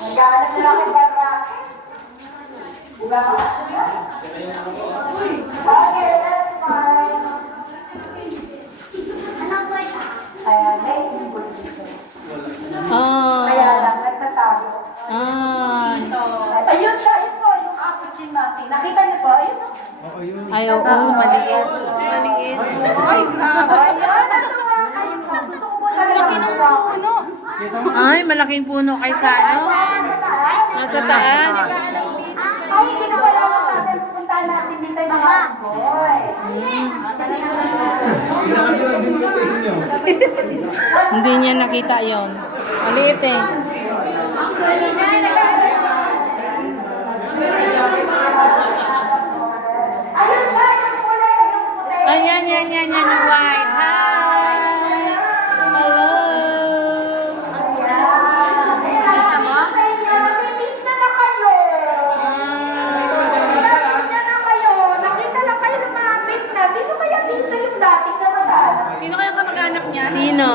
Nagkakalap na ako para. Diba mga siya? Okay, that's fine. Kaya may ibon dito. Kaya lang, nagtatago. Ayun siya, yun po, yung cappuccino natin. Nakita niyo po, ayun o. Ay, oo, maliit. Maliit. Ay, grabe. Ayun, natuwa kayo po. Gusto ko po talaga. Laki ng puno. Ay, malaking puno kaysa ano? Nasa taas. Ay, hindi ka pala nasabi. Pupuntahan natin dito yung mga boy. Sinakasunod din ko sa inyo. Hindi niya nakita yon. Maliit eh. Ayun siya, yung kulay, yung puti. Ayan, yan, yung white. Hi! Hello! Ayan, sa inyo. Miss na na kayo. Miss na kayo. Nakita na kayo lumapit na. Sino kaya dito yung dating na mag-anak? Sino kaya kamag-anak niya? Sino?